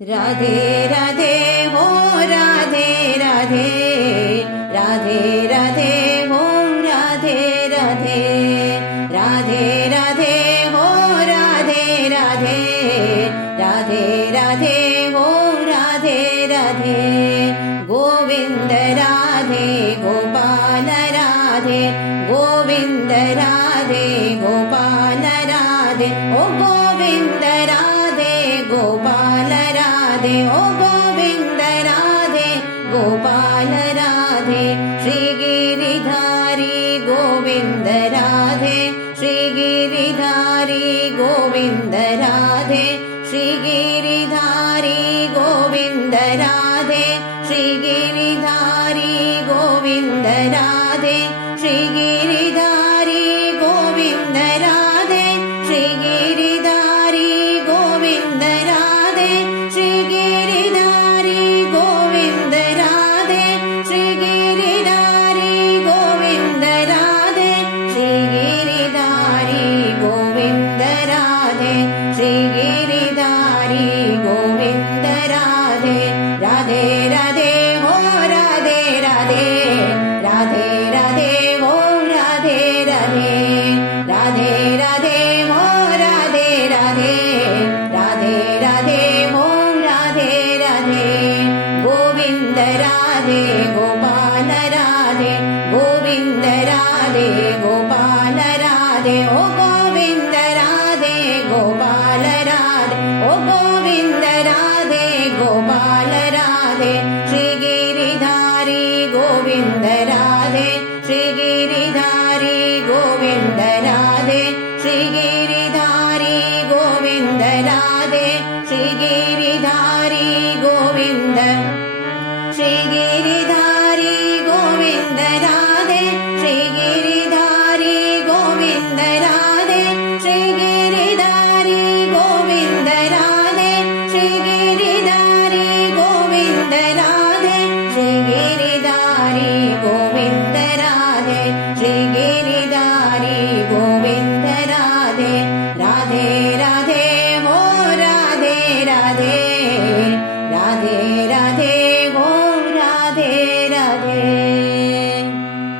राधे राधे हो राधे राधे राधे राधे हो राधे राधे राधे राधे हो राधे राधे राधे राधे हो राधे राधे गोविंद राधे गोपाल राधे गोविंद राधे गोपाल राधे ओ गोविंद राधे गोपाल राधे ओ गोविंद राधे गोपाल राधे श्री गिरिधारी गोविंद राधे श्री गिरिधारी गोविंद राधे श्री गिरिधारी गोविंद राधे श्री गिरिधारी गोविंद राधे श्री गिरिधारी गोविंद राधे श्री गिरिधारी गोविंद राधे श्री गिरिधारी गोविंद राधे श्री गिरिधारी गोविंद राधे श्री गिरिधारी गोविंद राधे श्री गिरिधारी गोविंद राधे राधे राधे हो राधे राधे राधे राधे हो राधे राधे राधे राधे हो राधे राधे राधे राधे हो राधे राधे गोविंद राधे गोपाल राधे गोविंद राधे गोपाल राधे ओ गोविंद राधे गोपाल राधे ओ गोविंद राधे गोपाल राधे श्री